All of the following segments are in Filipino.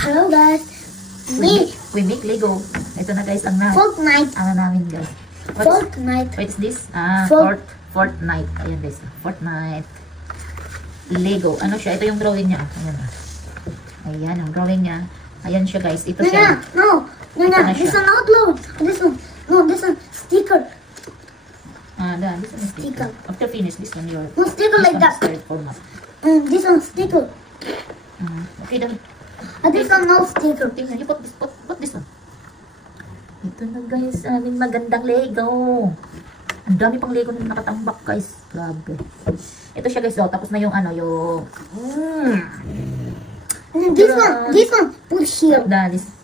Hello guys. We make Lego. Ito na guys ang Fortnite. ano namin guys. Fortnite. What is this? Fortnite. Ayan guys. Fortnite. Lego. Ano siya? Ito yung drawing niya. Ayan. Ayan ang drawing niya. Ayan siya guys. Ito siya. No. This one outload. This one. No, this one sticker. This one is sticker. After finish, this one your. No sticker like that. Format. This one sticker. Okay, then. This one no sticker. You put this one. Ito na guys, aming magandang Lego. Ang dami pang Lego na nakatambak guys. Grabe. Ito siya guys, tapos na yung ano, yung this one put here.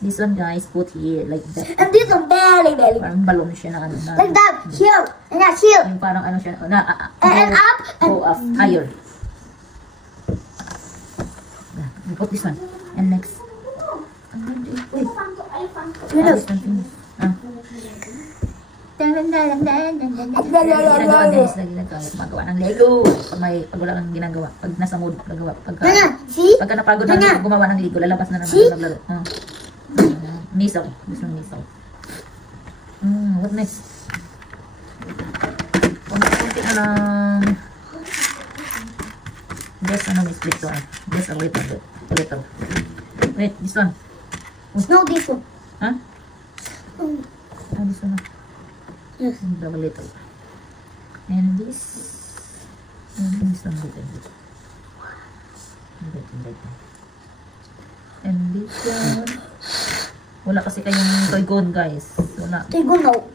This one guys, put here like that. And this one belly. Parang balloon siya na ano na. Like that, here. And that here. Yung parang ano siya, And up. Go up, higher. We put this one. And next. Wait. This one finish. Magawa ng Lego. Pag wala kang ginagawa. Pag nasa mood, gagawa. Pagka napagod na gumawa ng Lego, lalabas na naman naglaro. Misaw. This one misaw. What next? Kunti na lang. Just ano is split to. Just a little. Wait, this one. No, this one. Huh? This one. Yes. Double little. And this one little. And this one. Wala kasi kayong toy gun guys. Wala. Toy gun no.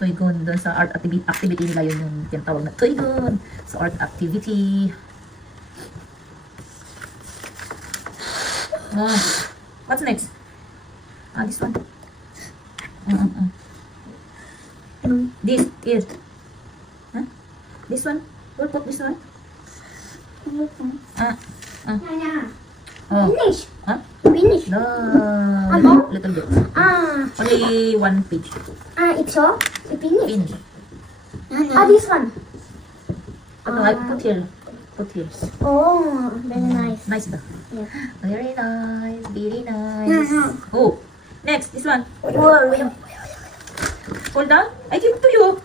Toy gun doon sa art activity nila yun yung tinatawag na toy gun. Sa art activity. What's next? This one. This is. This one. We'll put this one. Finish. Finish. No. Little bit. Only one page. It's all. Finish. Finish. This one. Put here. Oh, very nice. Nice ba? Yeah. Very nice. Very nice. Oh, next. This one. Hold down. I give it to you.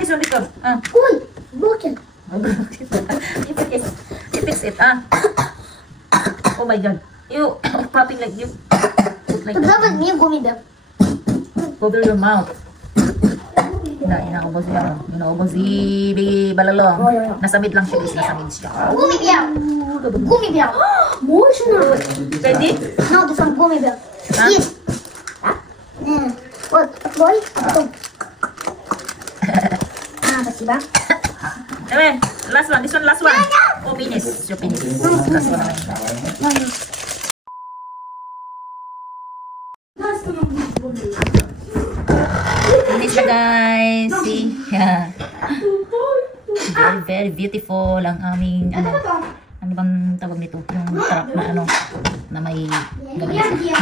This one. Uy, broken. You fix it. Oh my God. You popping like you. Like Dapat niya gummy bear. Cover your mouth. Inaubos niya. Inaubos si Balalong. Nasa mid lang siya guys. Nasa mid siya. Gummy bear. Gummy bear. More siya na. Ready? No, this one gummy bear. Yes. What? Boy? Ito. Kasi ba? Okay, last one. This one, last one. Oh, finish. So, finish. Last one naman. Finish na guys. See? Yeah. Very beautiful ang aming, ano bang tawag nito? Yung truck na ano, na may ganun siya.